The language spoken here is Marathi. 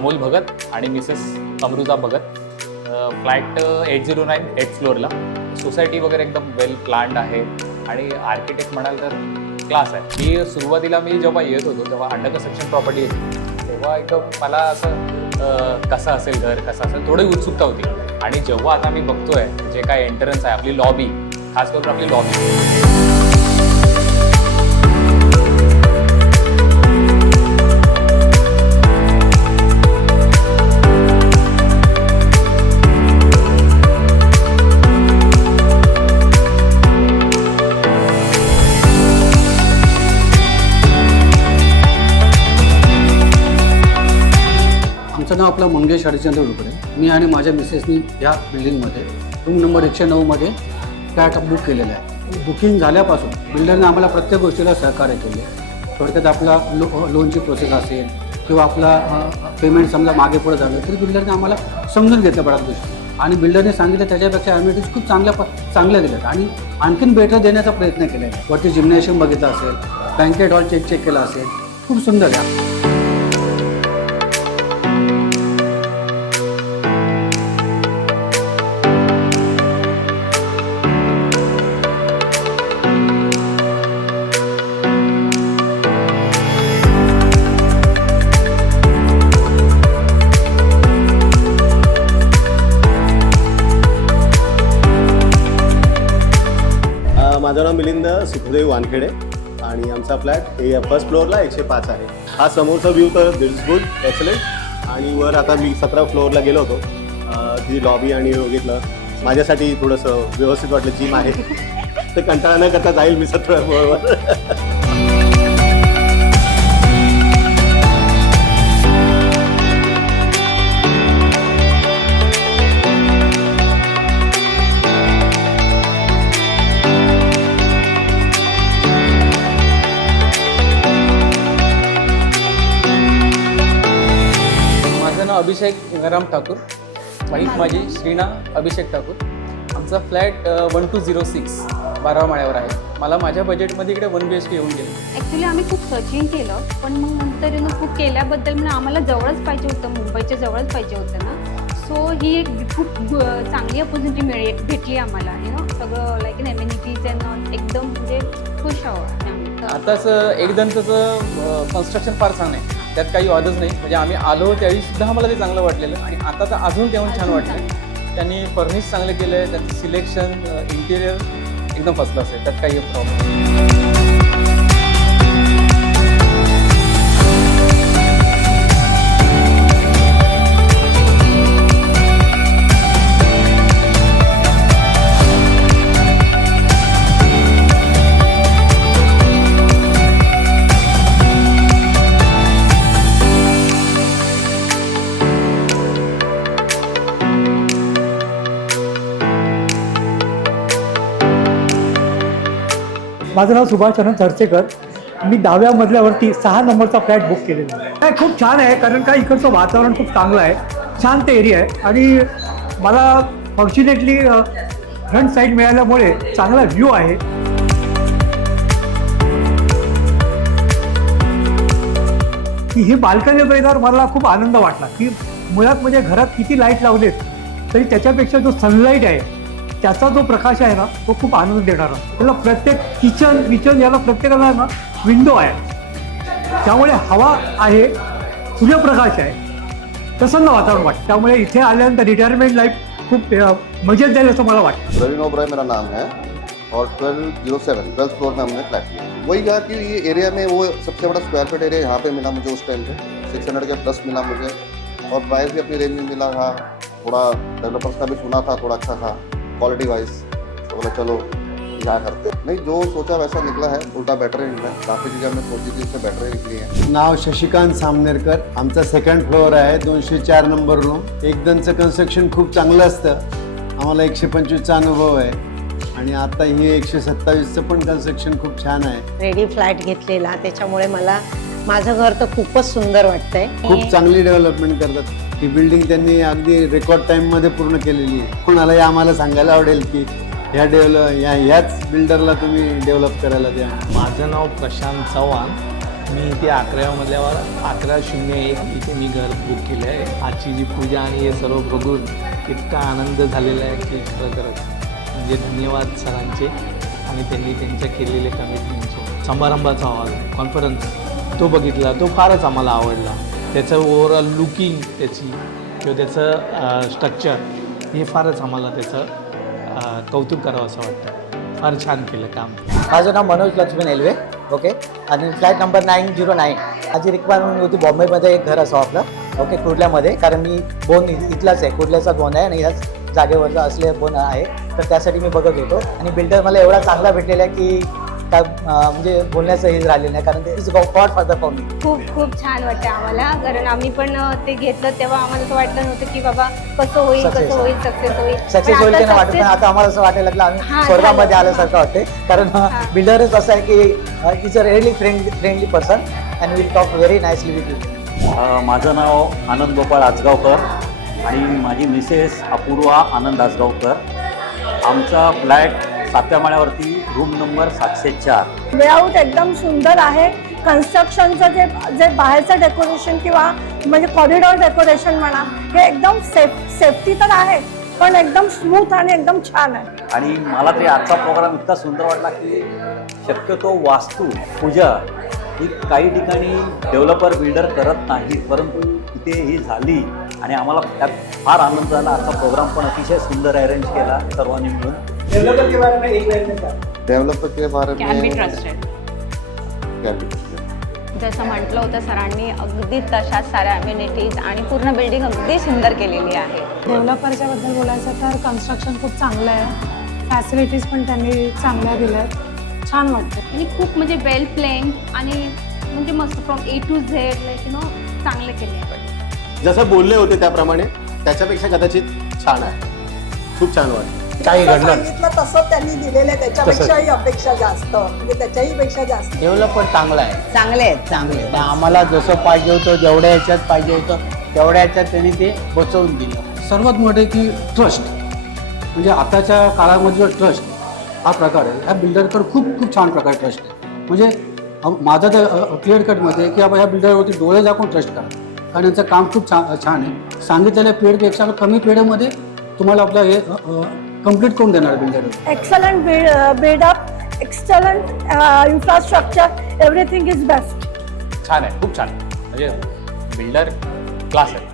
अमोल भगत आणि Mrs Amruta Bhagat. Flat 809 8th फ्लोअरला. सोसायटी वगैरे एकदम वेल प्लॅन्ड आहे आणि आर्किटेक्ट म्हणाल तर क्लास आहे. मी सुरुवातीला जेव्हा येत होतो तेव्हा अंडर कन्स्ट्रक्शन प्रॉपर्टी होती, तेव्हा एकदम मला असं कसं असेल घर, कसं असेल थोडी उत्सुकता होती. आणि जेव्हा आता मी बघतोय जे काय एंट्रन्स आहे, आपली लॉबी, खास करून आपली लॉबी, आमचं नाव आपलं मंगेश हरिचंद्र डुकरे. मी आणि माझ्या मिसेसनी या बिल्डिंगमध्ये रूम नंबर 109मध्ये फ्लॅट बुक केलेला आहे. बुकिंग झाल्यापासून बिल्डरने आम्हाला प्रत्येक गोष्टीला सहकार्य केले. थोडक्यात आपला लोनची प्रोसेस असेल किंवा आपला पेमेंट समजा मागे पुढे झालं तरी बिल्डरने आम्हाला समजून घेतलं बऱ्याच गोष्टी. आणि बिल्डरने सांगितलं त्याच्यापेक्षा ॲम्युनिटीज खूप चांगल्या दिल्यात आणि आणखीन बेटर देण्याचा प्रयत्न केला आहे. वरती जिम्नॅशियम बघितला असेल, बँकेट हॉल चेक केला असेल, खूप सुंदर आहे. माझं नाव मिलिंद सुखदेव वानखेडे आणि आमचा फ्लॅट हे फर्स्ट फ्लोअरला 105 आहे. हा समोरचा व्ह्यू तर इट्स गुड, एक्सलेंट. आणि वर आता मी 17 फ्लोअरला गेलो होतो, ती लॉबी आणि बघितलं. माझ्यासाठी थोडंसं व्यवस्थित वाटलं, जिम आहे तर कंटाळा न करता जाईल मी 17 फ्लोअरवर. अभिषेक गंगाराम ठाकूर, वाईफ माझी श्रीना अभिषेक ठाकूर. आमचा फ्लॅट 1206 12व्या माळ्यावर आहे. मला माझ्या बजेटमध्ये इकडे 1 BHK येऊन गेलं. ॲक्च्युली आम्ही खूप सर्चिंग केलं, पण मग नंतर खूप केल्याबद्दल म्हणजे आम्हाला जवळच पाहिजे होतं, मुंबईच्या जवळच पाहिजे होतं ना. सो ही एक खूप चांगली ऑपॉर्च्युनिटी भेटली आम्हाला. सगळं लाईक एम्युनिटीज अँड एकदम म्हणजे खुश आहोत आम्ही. आताच एकदंतचं कन्स्ट्रक्शन फार छान आहे, त्यात काही वादच नाही. म्हणजे आम्ही आलो त्यावेळी सुद्धा आम्हाला ते चांगलं वाटलेलं आणि आता तर अजून तेव्हा छान वाटलं. त्यांनी फर्निश चांगलं केलं आहे, त्याचं सिलेक्शन, इंटिरियर एकदम फर्स्ट क्लास आहे, त्यात काही प्रॉब्लेम नाही. माझं नाव सुभाष अनंत चर्चेकर. मी 10व्या मजल्यावरती 6 नंबरचा फ्लॅट बुक केलेला आहे. खूप छान आहे, कारण का इकडचं वातावरण खूप चांगलं आहे, शांत एरिया आहे आणि मला फॉर्च्युनेटली फ्रंट साईड मिळाल्यामुळे चांगला व्ह्यू आहे. की ही बाल्कनी बघितल्यावर मला खूप आनंद वाटला की मुळात म्हणजे घरात किती लाईट लावलेत तरी त्याच्यापेक्षा जो सनलाईट आहे त्याचा जो प्रकाश आहे ना तो खूप आनंद देणारा. त्याला प्रत्येक किचन याला प्रत्येकाला ना विंडो आहे, त्यामुळे हवा आहे, सूर्यप्रकाश आहे, प्रसन्न वातावरण वाटतं. त्यामुळे इथे आल्यानंतर रिटायरमेंट लाईफ खूप मजेत जाईल असं मला वाटतं. प्रवीण ओबराय मेरा नाम है और 1207 12th फ्लोर में हमने फ्लैट लिया. वही कहा कि ये एरिया में वो सबसे बड़ा स्क्वायर फीट एरिया यहाँ पे मिला मुझे उस टाइम पे 600 के प्लस मिला मुझे और प्राइस भी अपनी रेंज में मिला था. थोड़ा डेवलपर्स का भी सुना था, थोड़ा अच्छा था क्वालिटी वाइज, तो बोला चलो क्या करते. नहीं, जो सोचा वैसा निकला है, उल्टा बेटर ही निकला है. काफ़ी चीज़ें हमने सोची थी उससे बेटर ही निकली है. नाव शशिकांत सामनेरकर. आमचा 2nd फ्लोअर आहे, 204 नंबर रूम. एकदमचं कन्स्ट्रक्शन खूप चांगलं असतं. आम्हाला 125चा अनुभव आहे आणि आता ही 127चं पण कन्स्ट्रक्शन खूप छान आहे. रेडी फ्लॅट घेतलेला, त्याच्यामुळे मला माझं घर तर खूपच सुंदर वाटतंय. खूप चांगली डेव्हलपमेंट करतात. ही बिल्डिंग त्यांनी अगदी रेकॉर्ड टाईममध्ये पूर्ण केलेली आहे. कोणालाही आम्हाला सांगायला आवडेल की ह्याच बिल्डरला तुम्ही डेव्हलप करायला द्या. माझं नाव प्रशांत चव्हाण. मी इथे 11/11/01 इथे मी घर बुक केलं आहे. आजची जी पूजा आणि हे सर्व बघून इतका आनंद झालेला आहे की खरंच म्हणजे धन्यवाद सरांचे आणि त्यांनी त्यांच्या केलेले कमिटमेंटचे. समारंभाचा हॉल कॉन्फरन्स तो बघितला, तो फारच आम्हाला आवडला. त्याचं ओव्हरऑल लुकिंग त्याची किंवा त्याचं स्ट्रक्चर हे फारच आम्हाला त्याचं कौतुक करावं असं वाटतं. फार छान केलं काम. माझं नाव मनोज लक्ष्मण एल्वे, ओके. आणि फ्लॅट नंबर 909. माझी रिक्वायरमेंट होती बॉम्बेमध्ये एक घर असावं आपलं, ओके, कुर्ल्यामध्ये. कारण मी बोन इथलाच आहे, कुर्ल्याचा बोन आहे आणि ह्याच जागेवरचा असले बोन आहे. तर त्यासाठी मी बघत होतो आणि बिल्डर मला एवढा चांगला भेटलेला आहे की काय म्हणजे बोलण्याचं हेच राहिलेलं नाही. कारण ते is God father for me. खूप छान वाटतं आम्हाला, कारण आम्ही पण ते घेतलं तेव्हा आम्हाला असं वाटलं नव्हतं की बाबा कसं होईल सक्सेस होईल. सक्सेस होईल की नाही वाटत, पण आता आम्हाला असं वाटायला लागलं आम्ही स्वर्गामध्ये आल्यासारखं वाटते. कारण बिल्डरच असं आहे की is a really friendly person and will talk very nicely with you. माझं नाव आनंद गोपाळ आजगावकर आणि माझी मिसेस अपूर्वा आनंद आजगावकर. आमचा फ्लॅट 7व्या माळ्यावरती, रूम नंबर 704. लेआउट एकदम सुंदर आहे. कन्स्ट्रक्शनचं जे बाहेरचं डेकोरेशन किंवा म्हणजे कॉरिडॉर डेकोरेशन म्हणा, हे एकदम सेफ्टी तर आहे पण एकदम स्मूथ आणि एकदम छान आहे. आणि मला ते आजचा प्रोग्राम इतका सुंदर वाटला की शक्यतो वास्तू पूजा ही काही ठिकाणी डेव्हलपर बिल्डर करत नाही, परंतु इथे ही झाली आणि आम्हाला त्यात फार आनंद झाला. आजचा प्रोग्राम पण अतिशय सुंदर अरेंज केला सर्वांनी मिळून. डेवलपर के बारे में can be trusted. can be trusted. जसं म्हटलं होतं सरांनी, अगदी तशाच साऱ्या अम्युनिटीज आणि पूर्ण बिल्डिंग अगदी सुंदर केलेली आहे. डेव्हलपरच्या बद्दल बोलायचं तर कन्स्ट्रक्शन खूप चांगलं आहे. फॅसिलिटीज पण त्यांनी चांगल्या दिल्या आहेत. छान वाटतं. आणि खूप म्हणजे वेल प्लेन आणि म्हणजे मस्त from A to Z like you know चांगले केले आहे. जसं बोलले होते त्याप्रमाणे त्याच्यापेक्षा कदाचित छान आहे. खूप छान वाटतं. काही घडलं सांगितलं तसं त्यांनी दिलेलं आहे, त्याच्यापेक्षाही अपेक्षा जास्त, म्हणजे त्याच्याही पेक्षा जास्त. डेव्हलपर चांगला आहे. चांगले आहेत चांगले. आम्हाला जसं पाहिजे होतं, जेवढ्या ह्याच्यात पाहिजे होतं तेवढ्या ह्याच्यात त्यांनी ते बसवून दिलं. सर्वात मोठे की ट्रस्ट, म्हणजे आताच्या काळामध्ये जो ट्रस्ट हा प्रकार आहे, ह्या बिल्डरकडे खूप छान प्रकारे ट्रस्ट आहे. म्हणजे माझं तर क्लिअर कटमध्ये की बाबा ह्या बिल्डरवरती डोळे दाखवून ट्रस्ट करा, कारण यांचं काम खूप छान आहे. सांगितलेल्या पिरियडपेक्षा कमी पिरियडमध्ये तुम्हाला आपलं हे कंप्लीट करून देणार builder. Excellent buildup, excellent infrastructure, everything is best. छान आहे, खूप छान. म्हणजे बिल्डर क्लास आहे.